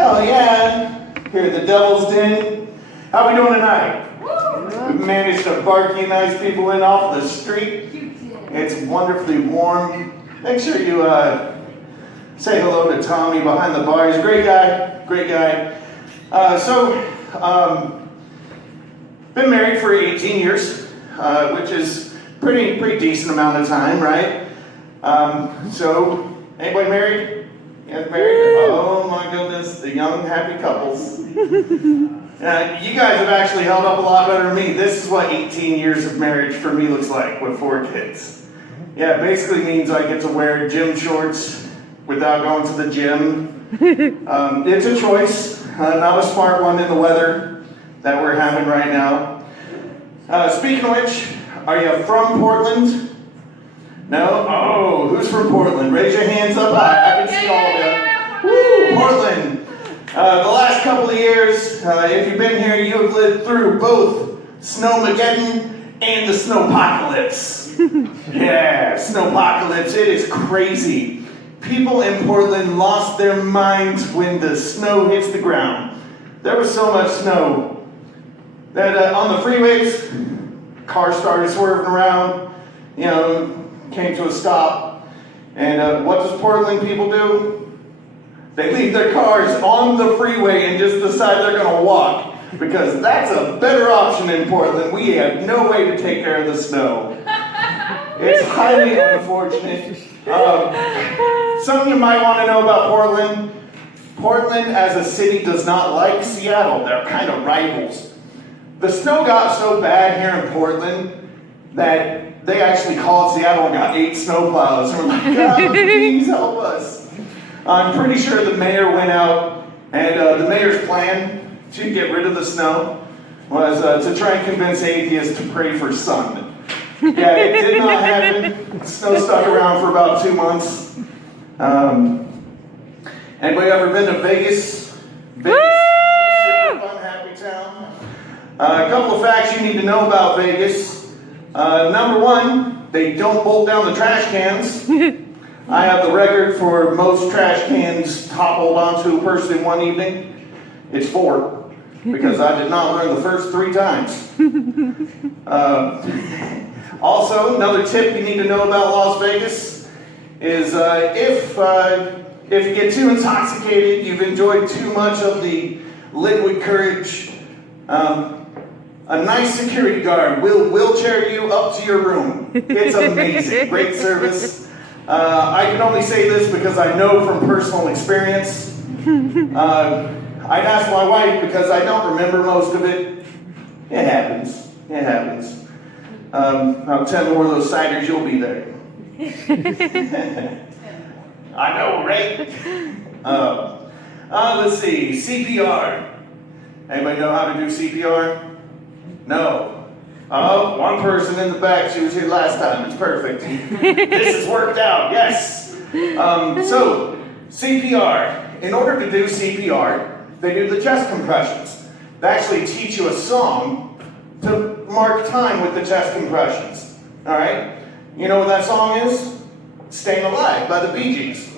Hell yeah! Here at the Devil's Den. How we doing tonight? We've managed to bark you nice people in off the street. It's wonderfully warm. Make sure you say hello to Tommy behind the bar. He's a great guy, great guy. Been married for 18 years, which is pretty decent amount of time, right? So, anybody married? Yeah, married? Oh my goodness, the young happy couples. You guys have actually held up a lot better than me. This is what 18 years of marriage for me looks like with 4 kids. Yeah, it basically means I get to wear gym shorts without going to the gym. It's a choice, not a smart one in the weather that we're having right now. Speaking of which, are you from Portland? No? Oh, who's from Portland? Raise your hands up high. I can see all of you. Woo, Portland. The last couple of years, if you've been here, you have lived through both Snowmageddon and the Snowpocalypse. Yeah, Snowpocalypse. It is crazy. People in Portland lost their minds when the snow hits the ground. There was so much snow that on the freeways, cars started swerving around, came to a stop. And what does Portland people do? They leave their cars on the freeway and just decide they're going to walk. Because that's a better option in Portland. We have no way to take care of the snow. It's highly unfortunate. Some of you might want to know about Portland. Portland as a city does not like Seattle. They're kind of rivals. The snow got so bad here in Portland that they actually called Seattle and got 8 snowplows. And we're like, God, please help us. I'm pretty sure the mayor went out, and the mayor's plan to get rid of the snow was to try and convince atheists to pray for sun. Yeah, it did not happen. Snow stuck around for about 2 months. Anybody ever been to Vegas? Vegas, super fun, happy town. A couple of facts you need to know about Vegas. Number 1, they don't bolt down the trash cans. I have the record for most trash cans toppled onto a person in one evening. It's 4, because I did not learn the first 3 times. Also, another tip you need to know about Las Vegas is if you get too intoxicated, you've enjoyed too much of the liquid courage, a nice security guard will wheelchair you up to your room. It's amazing. Great service. I can only say this because I know from personal experience. I'd ask my wife because I don't remember most of it. It happens. It happens. About 10 more of those ciders, you'll be there. I know, right? Let's see. CPR. Anybody know how to do CPR? No. Oh, one person in the back. She was here last time. It's perfect. This has worked out. Yes. So, CPR. In order to do CPR, they do the chest compressions. They actually teach you a song to mark time with the chest compressions. All right? You know what that song is? Staying Alive by the Bee Gees.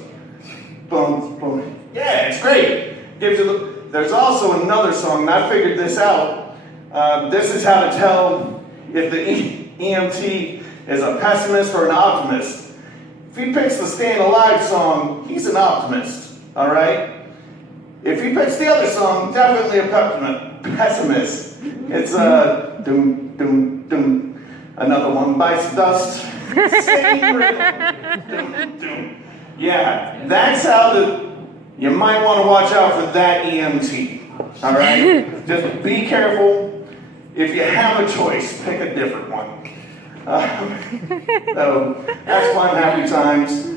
Boom, boom. Yeah, it's great. There's also another song, and I figured this out. This is how to tell if the EMT is a pessimist or an optimist. If he picks the Staying Alive song, he's an optimist, all right? If he picks the other song, definitely a pessimist. It's doom, doom, doom. Another one bites the dust. Same rhythm. Doom, doom. Yeah, that's how you might want to watch out for that EMT, all right? Just be careful. If you have a choice, pick a different one. So that's fun, happy times.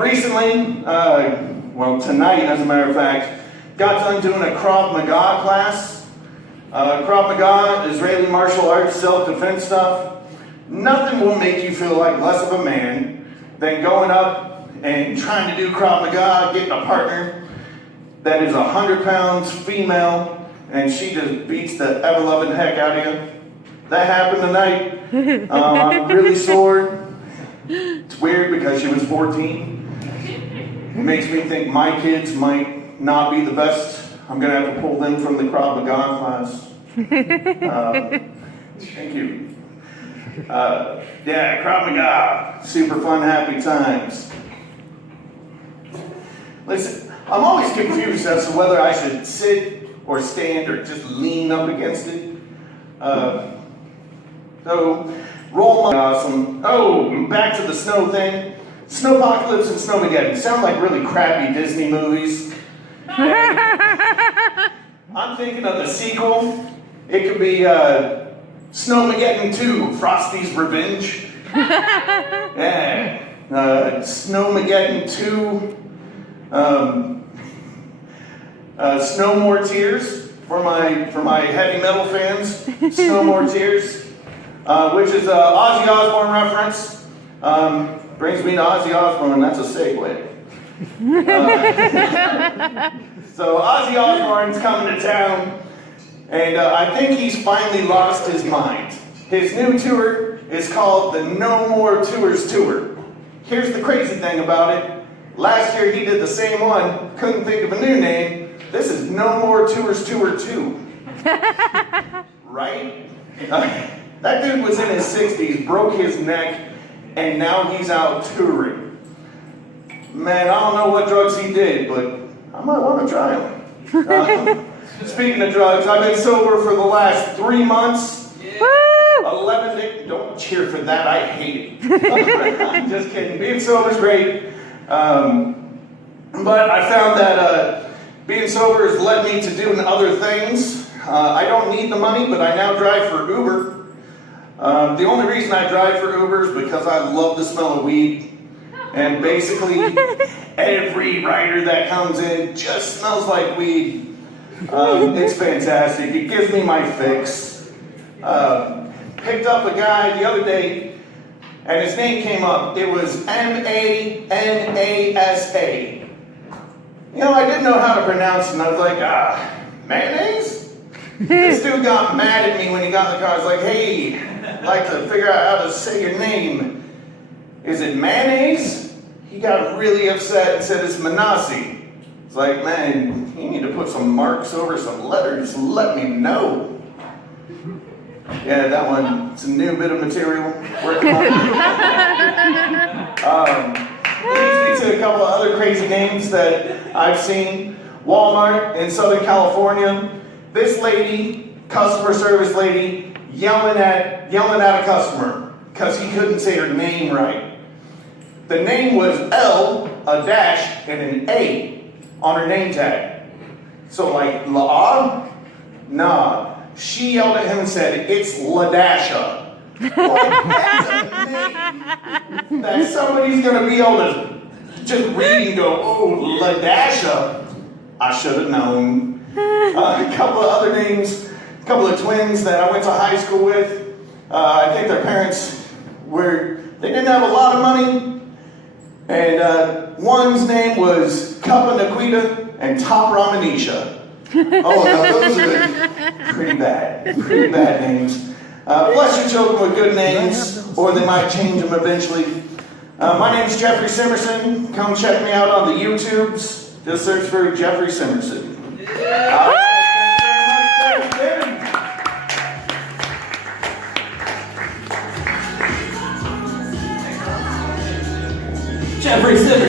Recently, tonight, as a matter of fact, got done doing a Krav Maga class. Krav Maga, Israeli martial arts, self-defense stuff. Nothing will make you feel like less of a man than going up and trying to do Krav Maga, getting a partner that is 100 pounds, female, and she just beats the ever-loving heck out of you. That happened tonight. I'm really sore. It's weird because she was 14. It makes me think my kids might not be the best. I'm going to have to pull them from the Krav Maga class. Thank you. Yeah, Krav Maga, super fun, happy times. Listen, I'm always confused as to whether I should sit or stand or just lean up against it. So, roll my awesome. Oh, back to the snow thing. Snowpocalypse and Snowmageddon sound like really crappy Disney movies. I'm thinking of the sequel. It could be Snowmageddon 2, Frosty's Revenge. Yeah. Snowmageddon 2, Snow More Tears for my heavy metal fans. Snow More Tears, which is an Ozzy Osbourne reference. Brings me to Ozzy Osbourne, that's a segue. So Ozzy Osbourne's coming to town, and I think he's finally lost his mind. His new tour is called the No More Tours Tour. Here's the crazy thing about it. Last year he did the same one, couldn't think of a new name. This is No More Tours Tour 2. Right? That dude was in his 60s, broke his neck, and now he's out touring. Man, I don't know what drugs he did, but I might want to try them. Speaking of drugs, I've been sober for the last 3 months. Yeah. 11 days. Don't cheer for that. I hate it. I'm just kidding. Being sober is great. But I found that being sober has led me to doing other things. I don't need the money, but I now drive for Uber. The only reason I drive for Uber is because I love the smell of weed. And basically, every rider that comes in just smells like weed. It's fantastic. It gives me my fix. Picked up a guy the other day, and his name came up. It was M-A-N-A-S-A. You know, I didn't know how to pronounce it, and I was like, mayonnaise? This dude got mad at me when he got in the car. I was like, hey, I'd like to figure out how to say your name. Is it mayonnaise? He got really upset and said it's Manasi. It's like, man, you need to put some marks over some letters. Let me know. Yeah, that one, it's a new bit of material. Working on it. Leads me to a couple of other crazy names that I've seen. Walmart in Southern California. This lady, customer service lady, yelling at a customer because he couldn't say her name right. The name was L, a dash, and an A on her name tag. So like, La? Nah. She yelled at him and said, it's Ladasha. Like, that's a name that somebody's going to be able to just read and go, oh, Ladasha. I should have known. A couple of other names, a couple of twins that I went to high school with. I think their parents they didn't have a lot of money. And one's name was Kappa Naquita and Top Ramanisha. Oh, no, those are pretty bad names. Bless your children with good names, or they might change them eventually. My name's Jeffery Simmerson. Come check me out on the YouTubes. Just search for Jeffery Simmerson. Jeffery Simmerson.